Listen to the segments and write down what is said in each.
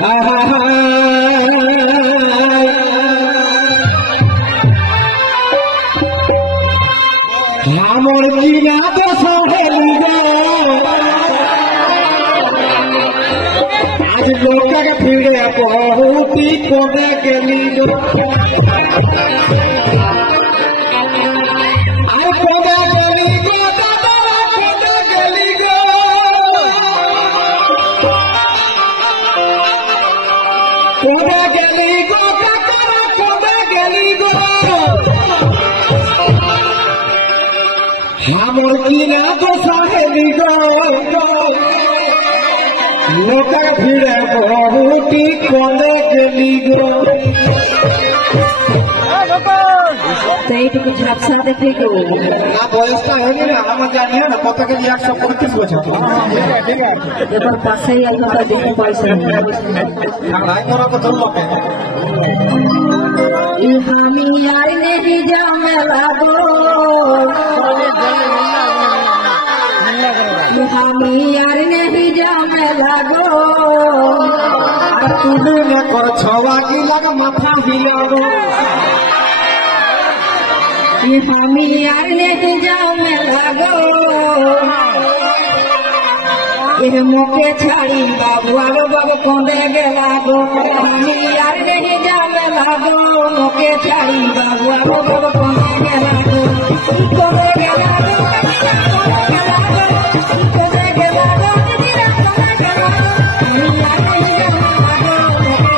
हमर जीना तो सहेली गो आज लोग के फिरे बहुत ही कोने गेली गो आई कोने गेली गो दादा कोने गेली गो कोने गेली गो काका कोने गेली गो हमर जीना तो सहेली गो लोग फिरे बहुत ही कोने गेली गो এইটুকু ঝাপসা দেখে কেউ না বয়সটা হয়নি না আমার জানি না কত কেজি 135 বছর এবার পাশেই আমরা দেখতে পাইছি রাই করা তো ধরলো আমি আর নেহি জামে লাগো আমি আর নেহি জামে লাগো আর তুই না কর ছওয়া কি লাগা মাথা হিলাবো আমি আর নেহি জামে লাগো এর মুখে ছাড়ি বাবু আরো বাবু কোঁদে গেলাগো আমি আর নেহি জামে লাগো মুখে ছাড়ি বাবু আরো বাবু কোঁদে গেলাগো কোঁদে গেলাগো কোঁদে গেলাগো আমি আর নেহি জামে লাগো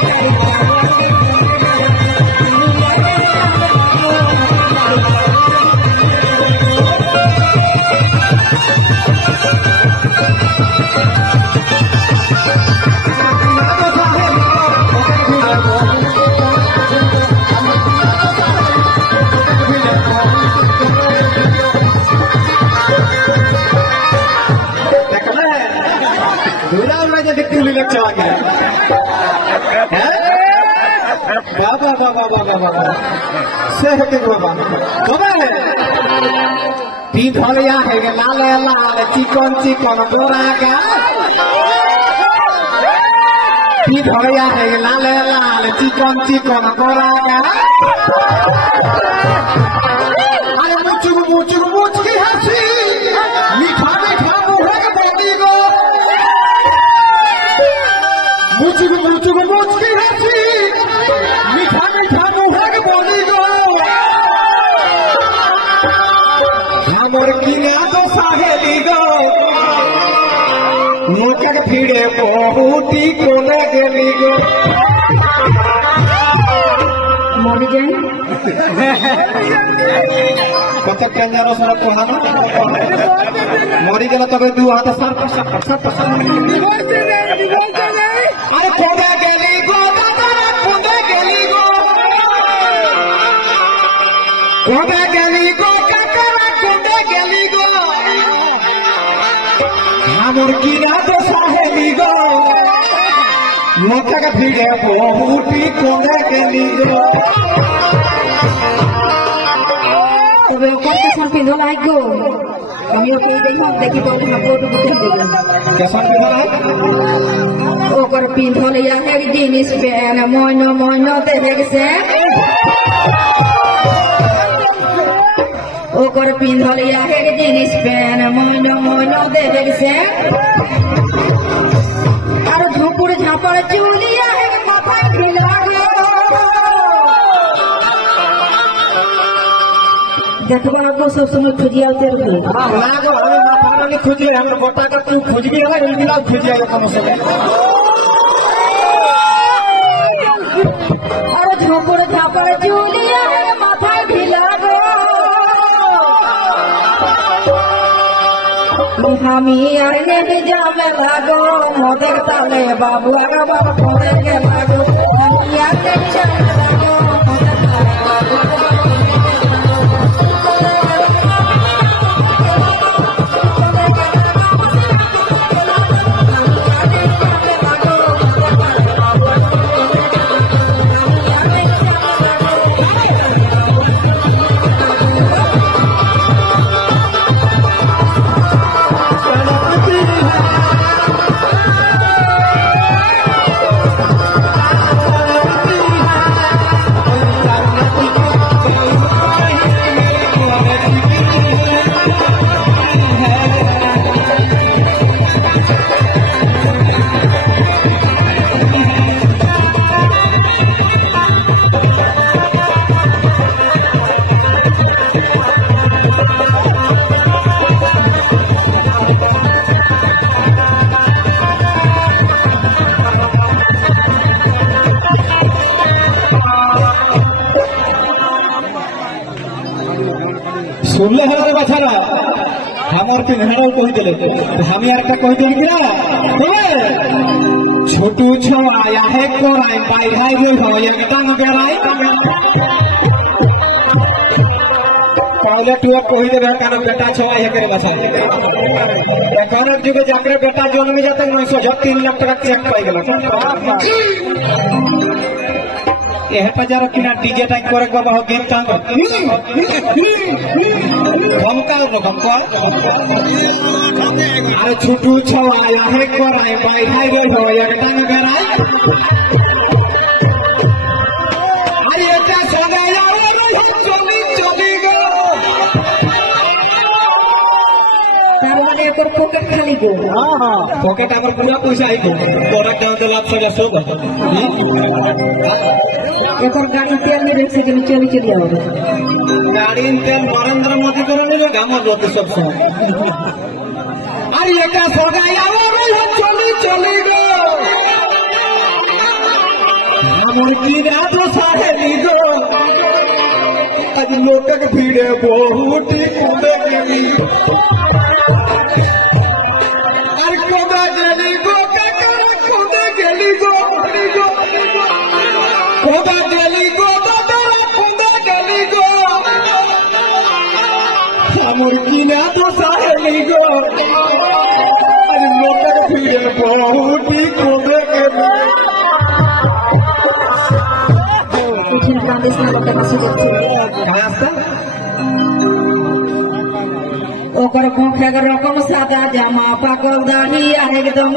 चला गया बाबा बाबा बाबा बाबा से बाबा कब पिधलिया है लाल लाल चिकन चिकन बोरा का पिधलिया है लाल लाल चिकन चिकन बोरा का अरे मुचुक मुचुक मुच की हंसी मीठा मीठा मुँह के बोली गो मुचुक मुचुक मुच की हंसी मीठा मीठा मुँह के बोली गो हमर किना तो सहेली गो मोटक फिरे बहुत ही कोने गेली गो মরে যাই कत केंजर सर कहना मरी गल तब दू हाथ सर अरे कोने गेली गो दादा कोने गेली गो कोने गेली गो काका कोने गेली गो हमर किना तो सहेली गो मोटक फिरे बहुत ही कोने गेली गो তবে ওকে সাথে ধলাই গো আমি ওকে দেখি তো না ফটো বুঝে দেব कैसा बिहार ওকর পিন্ধলে এক জিনিস পেন ময়নো তে দেখছে ওকর পিন্ধলে এক জিনিস পেন ময়নো তে দেখছে আর ঝুপুর ঝাপড় চুলিয়া এক মাথায় খিলাগো देखबा को सब समय खुजिया उतर गए लागो हम माथा नहीं खुजी हम गोटा का तू खुज भी है जल्दी ना खुजिया कम से और झोपड़ झापड़ चूलिया माथा ढीला गो हामी আর নেবে যাবে লাগো মোদের তালে বাবু আর বাবা পড়ে গে লাগো আমি আর নেবে যাবে লাগো মোদের তালে বাবু सुनले हमारे बछारा हमार के घड़ा कह दिले हम यार का कह दिल क्या छोटू छवाया है कोराई पाई हाय गे हो ये टांग बेराई पहले तू कह देबे कान बेटा छवाया करे बसा एखन जुगे जाकरे बेटा जन्म जाते 903 लाख टका चेक पाई गेल यह हजार किना डीजे टाइप करे बाबा हो गीत टांग धमका अरे छुटू छवाया है कोराई बाई हाय गे हो ये टांग बेराई अरे एटा सगाया चली गो तारवाने पर पॉकेट खाली गो पॉकेट हमर पूरा पैसा आई गो तोरा गांव के लाभ से सो एकर गाड़ी तेल में देख सके चली चली आओ गाड़ी तेल नरेंद्र मोदी करे ले गाम लोग सब से अरे एका सगाया चली गो हमर की रात साहेली गो आज लोग के भीड़ बहुत कूदे गेली अरे कूदे गेली गो कूदे गेली गो कूदे गेली गो कूदे गेली गो हमर की रात साहेली गो आज लोग के भीड़ बहुत कूदे गेली ओकर खोखे के रकम सादा जमा पाकल दाढ़ी आहे एकदम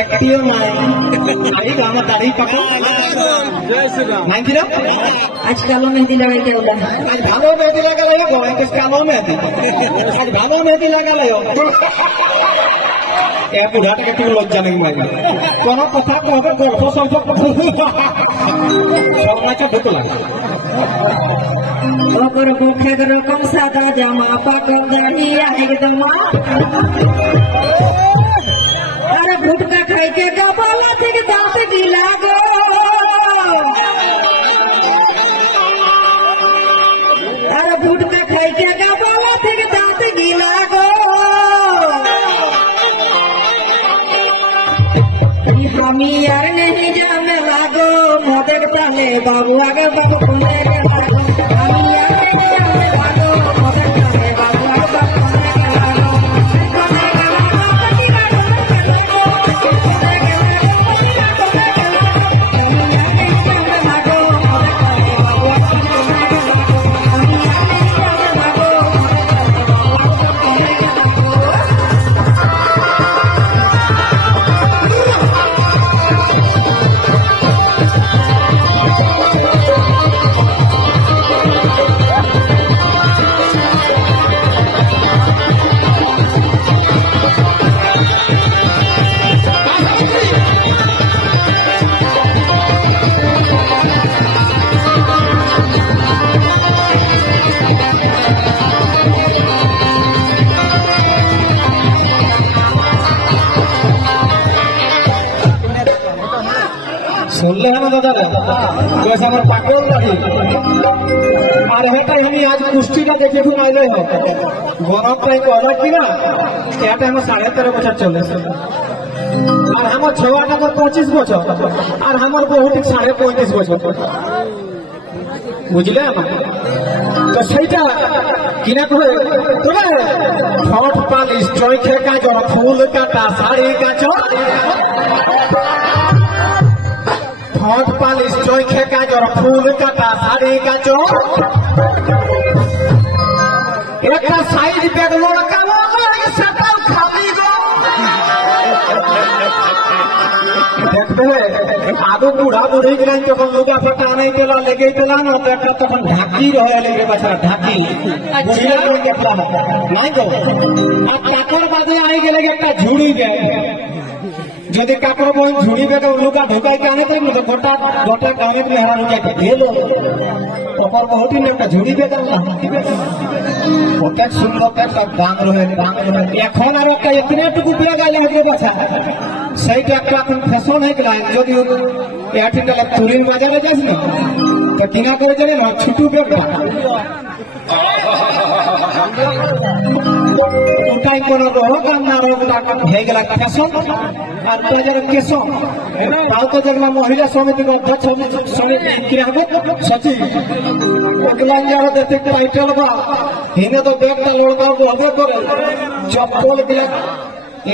एक्टिव आई गाना दाढ़ी पकड़ नहीं गिरा आजकल मेहंदी लगाई के उला आज भालो मेहंदी लगा ले गोवा किस कालो मेहंदी आज भालो मेहंदी लगा ले ए बुढ़ाट के तू लज्जा नहीं मांगे कोनो कथा को अगर गल्प संपर्क सोना के भूख लगे ओकर खोखे के रकम सादा जमा पाकल दाढ़ी आहे एकदम अरे गुटका खाई के गबाला थे के दांत गिला गो अरे गुटका खाई के गबाला थे के दांत गिला गो हमी यार नहीं जाने लागो मोदक ताले बाबू आगे बाबू कोने के लागो हमी यार नहीं जाने लागो मोदक ताले बाबू आगे बाबू सुनले है ना दादा जैसे हमारे पाकल दाढ़ी और हेटा हम आज कुश्ती ना देखे तुम आइले हो गरम टाइम ऑर्डर की ना क्या टाइम 13.5 बजे चले और हम छवा नंबर 25 बजे और हमार बहुत 35.5 बजे बुझले तो सहीटा किना कहे तोरे ठोठ पालिश चोखे का जो फूल काटा साड़ी का चो ठोठ पालिश चोखे का जो फूल काटा साड़ी का चो एक साइड बैग लड़का सकल खाली गो देखते आदो बूढ़ा बूढ़ी के लाइन तक लुगा फटा नहीं देला लेके देला ना तो तक ढाकी रहे लेके बछड़ा ढाकी बुढ़िया को देखला नहीं गो अब काकड़ बाजे आई गेले एकटा झुड़ी गए যদি কাপড় বই ঝুড়ি বেগে লুকা ঢুকাই কে আনে তো গোটা গোটা গাঁয়ে में हरा लुका के भेलो ओपर बहुत ही একটা ঝুড়ি বেগে ওটা সুন্দর একটা দাম রহে এখন আর একটা এতনে টুকু বেগ আইলে হবে বাছা সেইটা একটা এখন ফ্যাশন হয়ে গেল যদি এটি গেলে তুলির বাজারে যাস না তো কিনা করে জানে না ছুটু বেগটা ওটাই কোনো রোগ আর না রোগটা হয়ে গেল ফ্যাশন আর বাজারে কেশন তাও তো যেগুলো মহিলা সমিতির অধ্যক্ষ কি হবে সচিব ওগুলা যারা দেখতে টাইটেল বা হিনে তো বেগটা লড়কা হবে করে চপ্পল গিলা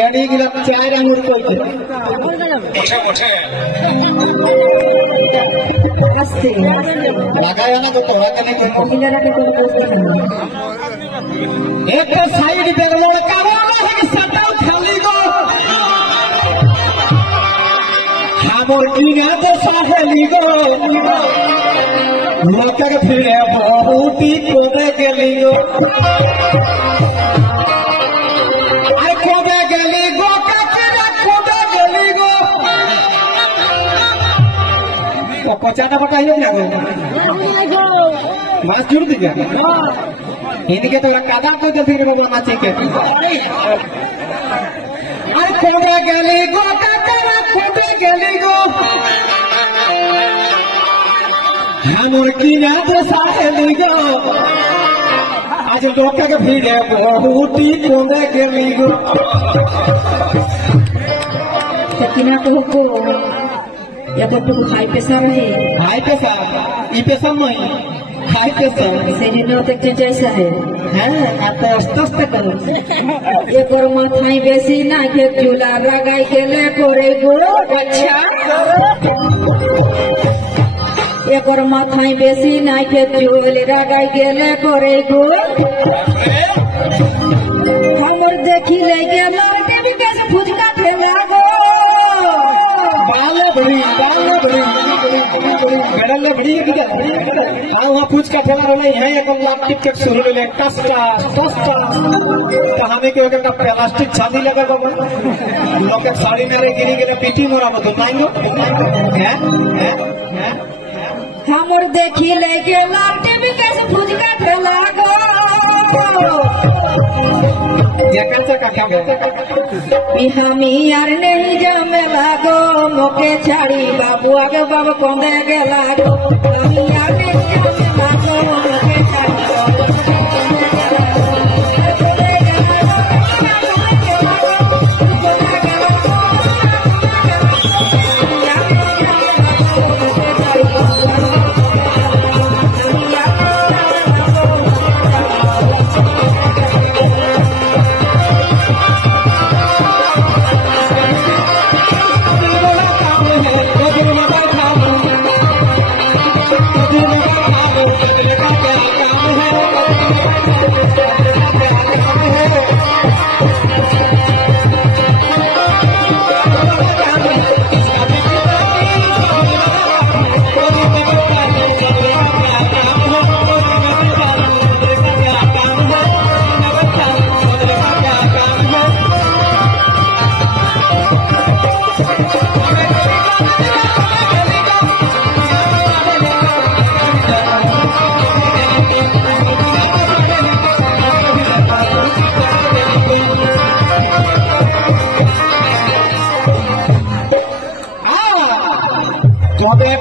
এডি গিলা 4 আঙুল কইতে আসছে লাগায় না তো তোরা কেন মহিলারাকে কোনো বুঝতে না एक साइड पे लड़का सटल खाली गो हमर किना तो सहेली गो लड़का के फिर बहुत ही कोबे गेली गो आई कोबे गेली गो काकेरा कोबे गेली गो तो पचाना बताइए ना गो मास जुड़ दिया इनके तो कादा को तो फिर बोलना चाहिए अरे कोबे गेली गो काकेरा कोबे गेली गो हमर किना तो सहेली गो आज लोग के भीड़ बहुत ही कोबे गेली गो किना को या तो हाई प्रेशर है हाई प्रेशर ई प्रेशर नहीं हाई प्रेशर सेने न देखते जैसा है हैं आता अस्त करो एक और माथाई बेसी ना के चूल्हा लगाई के ले करे गो अच्छा एक और माथाई बेसी ना के चूल्हा लगाई के ले करे गो हमर देखी ले के लड़के भी कैसे फुजका ठेला गो बाले बड़ी मेडल बड़ी किधर हाँ वहाँ पूछ का ठेला रहे हैं एक लाख टिकट शुरू में ले कस्टा कस्टा तो हमें क्यों का प्लास्टिक छाती लगा बाबू लोग के साड़ी मेरे गिरी गिरी पीटी मोरा मत मांगो हैं हमर देखी ले के लड़के भी कैसे फुजका ठेला गो जैकल से का क्या हमी यार नहीं जामे लागो मोके छाड़ी बाबू आगे बाबा कोंदे के लागो हमी यार नहीं जामे लागो मोके छाड़ी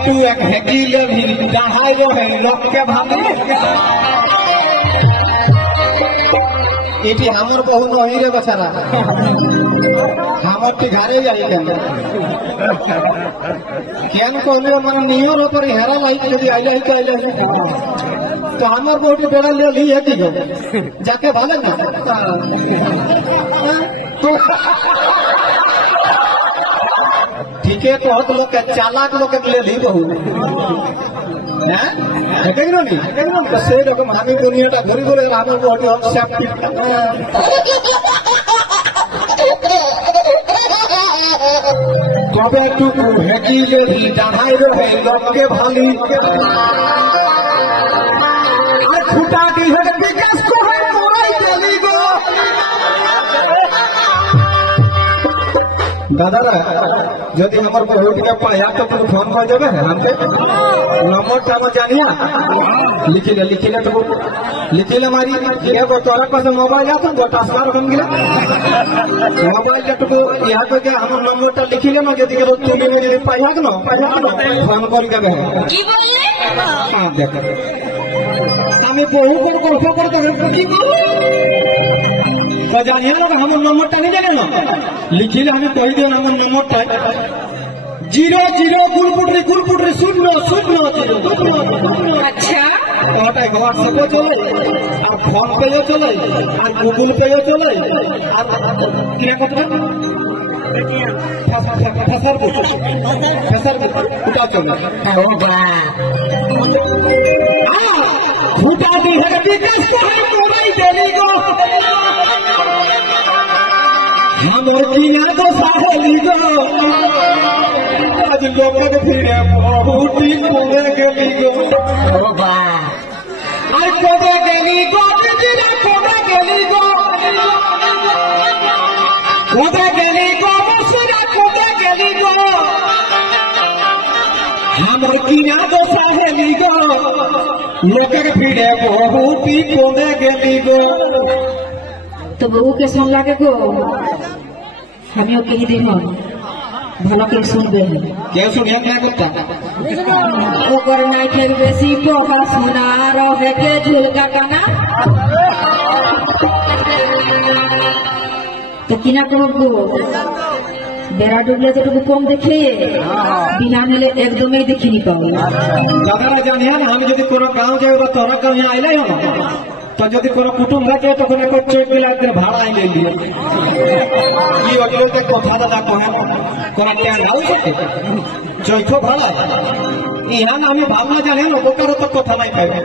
तू एक हेकी ले भी दहाई रो है लोग के भागे इटी हमर बहु नहीं रे बेचारा हमर ती घरे जाई केन को ले मन नियर ऊपर हेरा लाइट ले आई आई का ले तो हमर बहुत बड़ा ले ली है की जाके भागे ना तो ठीक है तो बहुत लोग चालाक लोग ले ली बहुत हैं देखेंगे ना नहीं तो से रकम हमें दुनिया का घरी घरे हमें बहुत हम सेफ्टी कबे तू हेकी ले ली दहाई रो है लोग के भाली और फुटा दी है विकास को है मोराई चली गो दादा যদি আমার বহুত के पाया तो तुम फोन कर देबे हमके नंबर टा जानिया लिखिले तो लिखिले मारी एगो तोरा पास मोबाइल आ तो टास्कार बन गेला मोबाइल टा तो यहाँ को क्या हम नंबर टा लिखिले ना यदि के तुम मेरे पाया के ना फोन कर के কি বললে हां देख আমি বহু করে গল্প করতে কি तो जानिए लोग हम नंबर टा नहीं जाने ना लिखिले हमें कह दियो हम नंबर टा 00 गुलपुटरी शून्य अच्छा ওটাই হোয়াটসঅ্যাপে চলে আর ফোন পেও চলে আর গুগল পেও চলে আর কি কথা ফেসবুক ওটা চলে ফুটা দিয়ে বিকাশ মোবাইল দেলি গো আমার কিনা তো সাহলি গো आज लोग फिरे बहुत ही कोने गली गो আর কোনে গলি গো দিনা কোনে গলি গো কোনে গলি গো বসুরা কোনে গলি গো আমার কিনা তো সাহেলি গো লোকে फिरे बहुत ही कोने गली गो तो बहू के सुन लागे गो हमें कही दे ভালো করে শুনবে কেউ শুনিয়া না করতা ওকর নাই খেল বেশি পোকা শোনা রহে কে ঝুলকা কানা তো কিনা করবো বেড়া ডুবলে যেটুকু কম দেখে বিনা মিলে একদমই দেখিনি পাবো যারা জানিয়া না আমি যদি কোনো গাঁও যাই বা তোর গাঁও আইলাই হো तो যদি কোনো কুটুম থাকে তখন এক চোখ মিলাতে ভাড়া আইলে দিয়ে কি ওগুলো তো কথা দাদা কহে কোন জ্ঞান নাও থাকে জৈখ ভাড়া ইহান আমি ভাবনা জানি না ওকারও তো কথা নাই পাইবে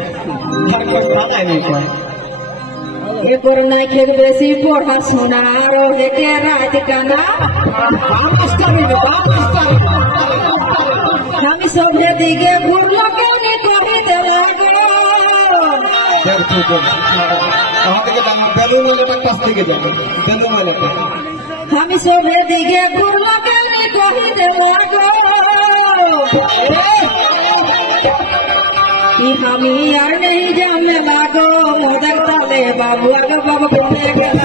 আর কথা নাই কয় এরপর নাই খেল বেশি পড়া শোনা রহে কে রাত কানা আমি সবে দিকে ঘুরলো কেনে কহে দেলা हम सोभे दिखे घूमो केने कही दे लागो कि हम यार नहीं जाने लागो मोदर तले बाबू आगे बाबू घूमे